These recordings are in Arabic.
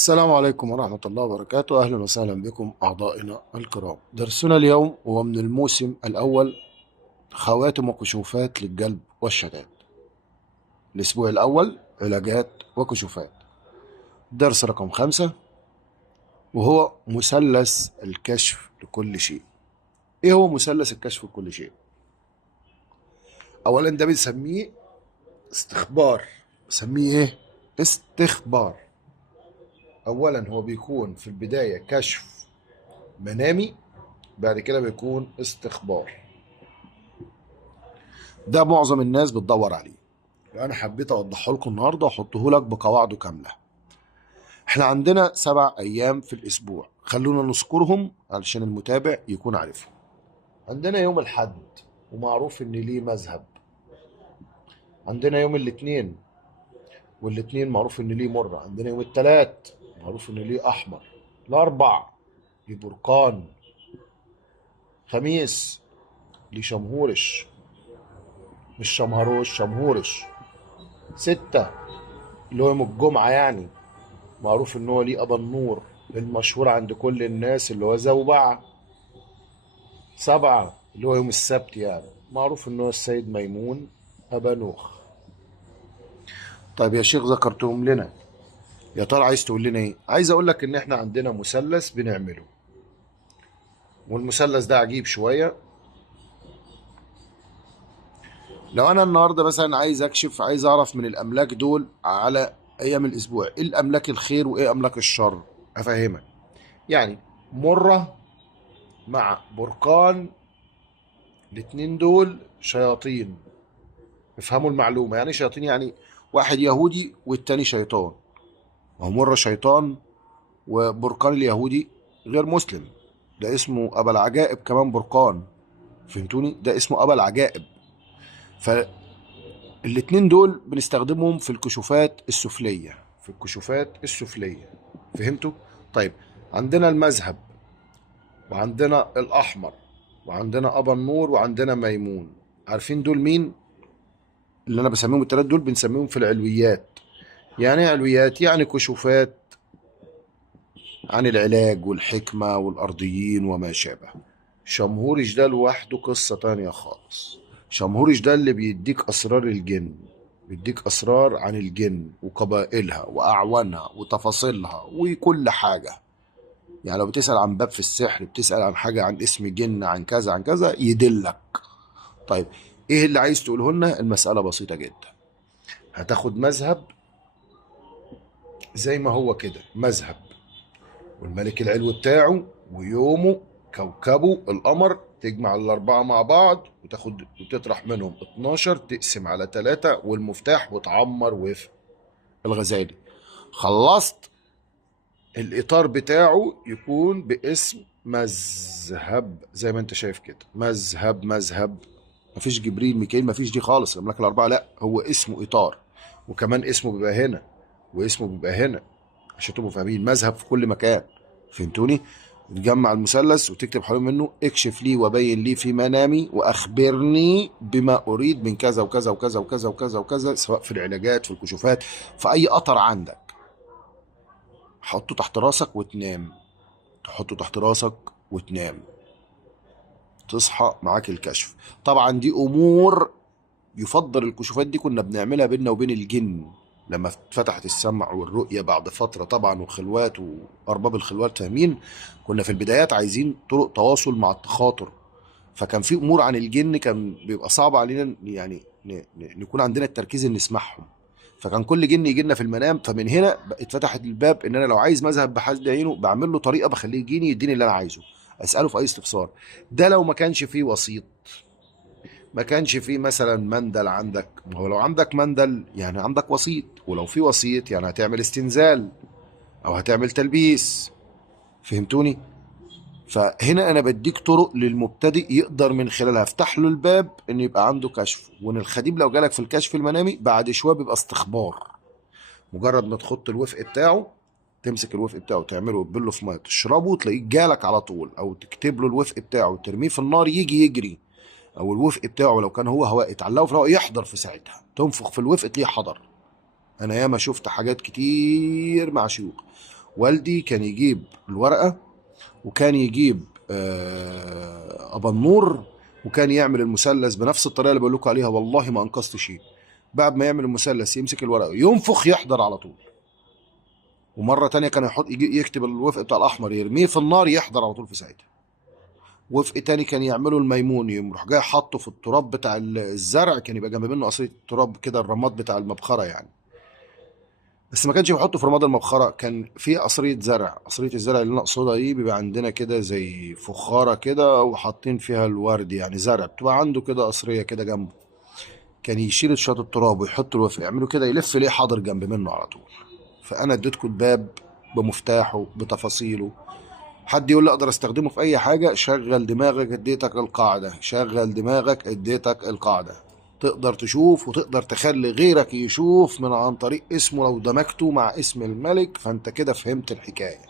السلام عليكم ورحمة الله وبركاته. أهلا وسهلا بكم أعضائنا الكرام. درسنا اليوم هو من الموسم الأول، خواتم وكشوفات للجلب والشتات. الأسبوع الأول علاجات وكشوفات. درس رقم 5 وهو مثلث الكشف لكل شيء. إيه هو مثلث الكشف لكل شيء؟ أولا ده بنسميه استخبار. بنسميه إيه؟ استخبار. أولا هو بيكون في البداية كشف منامي، بعد كده بيكون استخبار. ده معظم الناس بتدور عليه، وانا حبيت اوضحه لكم النهارده واحطه لك بقواعده كامله. احنا عندنا 7 ايام في الاسبوع، خلونا نذكرهم علشان المتابع يكون عارفهم. عندنا يوم الحد ومعروف ان ليه مذهب. عندنا يوم الاثنين والاثنين معروف ان ليه مره. عندنا يوم الثلاث معروف ان ليه احمر. الاربع ليه برقان. خميس ليه شمهورش، مش شمهروش، شمهورش. 6 اللي هو يوم الجمعة، يعني معروف ان هو ليه ابا النور المشهور عند كل الناس اللي هو زوبعة. 7 اللي هو يوم السبت، يعني معروف ان هو السيد ميمون ابا نوخ. طيب يا شيخ ذكرتهم لنا، يا ترى عايز تقول لنا ايه؟ عايز اقول لك ان احنا عندنا مثلث بنعمله، والمثلث ده عجيب شوية. لو انا النهارده مثلا عايز اكشف، عايز اعرف من الاملاك دول على ايام الاسبوع ايه الاملاك الخير وايه املاك الشر، افهمك. يعني مرة مع بركان، الاتنين دول شياطين. افهموا المعلومة، يعني شياطين يعني واحد يهودي والتاني شيطان. وهو مرة شيطان، وبركان اليهودي غير مسلم، ده اسمه أبا العجائب كمان بركان. فهمتوني؟ ده اسمه أبا العجائب. فالاتنين دول بنستخدمهم في الكشوفات السفلية، في الكشوفات السفلية. فهمتوا؟ طيب، عندنا المذهب، وعندنا الأحمر، وعندنا أبا النور، وعندنا ميمون. عارفين دول مين؟ اللي انا بسميهم التلات دول بنسميهم في العلويات. يعني ايه علويات؟ يعني كشوفات عن العلاج والحكمة والأرضيين وما شابه. شمهورش ده لوحده قصة تانية خالص. شمهورش ده اللي بيديك أسرار الجن، بيديك أسرار عن الجن وقبائلها وأعوانها وتفاصيلها وكل حاجة. يعني لو بتسأل عن باب في السحر، بتسأل عن حاجة، عن اسم جن، عن كذا عن كذا، يدلك. طيب، ايه اللي عايز تقوله لنا؟ المسألة بسيطة جدا. هتاخد مذهب زي ما هو كده مذهب، والملك العلو بتاعه ويومه كوكبه القمر، تجمع الأربعة مع بعض وتاخد وتطرح منهم 12، تقسم على 3 والمفتاح وتعمر وفق. الغزالي. خلصت. الإطار بتاعه يكون باسم مذهب، زي ما انت شايف كده، مذهب مذهب. مفيش جبريل ميكائيل، مفيش دي خالص. الأملاك الأربعة لا، هو اسمه إطار، وكمان اسمه بيبقى هنا واسمه بيبقى هنا، عشان تبقوا فاهمين. مذهب في كل مكان. فهمتوني؟ تجمع المثلث وتكتب حوالين منه: اكشف لي وبين لي في منامي واخبرني بما اريد من كذا وكذا وكذا وكذا وكذا وكذا، سواء في العلاجات، في الكشوفات، في اي قطر عندك. حطه تحت راسك وتنام. تحطه تحت راسك وتنام، تصحى معاك الكشف. طبعا دي امور يفضل الكشوفات دي كنا بنعملها بيننا وبين الجن لما فتحت السمع والرؤية بعد فترة طبعا، وخلوات وأرباب الخلوات فاهمين. كنا في البدايات عايزين طرق تواصل مع التخاطر، فكان في أمور عن الجن كان بيبقى صعب علينا، يعني نكون عندنا التركيز إن نسمعهم. فكان كل جن يجي لنا في المنام، فمن هنا اتفتحت الباب ان انا لو عايز مذهب بحد عينه بعمل له طريقه بخليه يجيني يديني اللي انا عايزه، اساله في اي استفسار. ده لو ما كانش فيه وسيط، ما كانش فيه مثلا مندل عندك. ما هو لو عندك مندل يعني عندك وسيط، ولو في وسيط يعني هتعمل استنزال او هتعمل تلبيس. فهمتوني؟ فهنا انا بديك طرق للمبتدئ يقدر من خلالها افتح له الباب ان يبقى عنده كشف. وان الخديم لو جالك في الكشف المنامي بعد شويه بيبقى استخبار. مجرد ما تحط الوفق بتاعه، تمسك الوفق بتاعه تعمله تبله في ميه تشربه تلاقيه جالك على طول، او تكتب له الوفق بتاعه وترميه في النار يجي يجري. او الوفق بتاعه لو كان هو هواء تعلقه في الهواء يحضر في ساعتها، تنفخ في الوفق تلاقيه حضر. انا ياما شفت حاجات كتير مع شيوخ. والدي كان يجيب الورقة، وكان يجيب أبنور، وكان يعمل المثلث بنفس الطريقة اللي بقول لكم عليها، والله ما أنقذت شيء. بعد ما يعمل المثلث يمسك الورقة ينفخ يحضر على طول. ومرة تانية كان يكتب الوفق بتاع الأحمر يرميه في النار يحضر على طول في ساعتها. وفق تاني كان يعمله الميمون، يروح جاي حاطه في التراب بتاع الزرع، كان يبقى جنب منه قصرية التراب كده، الرماد بتاع المبخرة يعني. بس ما كانش بيحطه في رماد المبخرة، كان في قصرية زرع. قصرية الزرع اللي انا اقصدها دي بيبقى عندنا كده زي فخارة كده وحاطين فيها الورد، يعني زرع بتبقى عنده كده قصرية كده جنبه. كان يشيل شوية التراب ويحط الوفق يعملوا كده، يلف ليه حاضر جنب منه على طول. فانا اديتكم الباب بمفتاحه بتفاصيله. حد يقول لي اقدر استخدمه في اي حاجه؟ شغل دماغك، اديتك القاعده. شغل دماغك، اديتك القاعده. تقدر تشوف وتقدر تخلي غيرك يشوف من عن طريق اسمه، لو دمجته مع اسم الملك فانت كده فهمت الحكايه.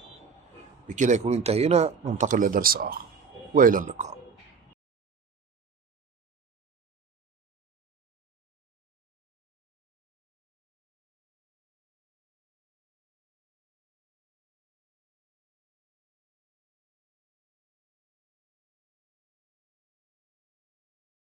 بكده يكون انتهينا، ننتقل لدرس اخر، والى اللقاء.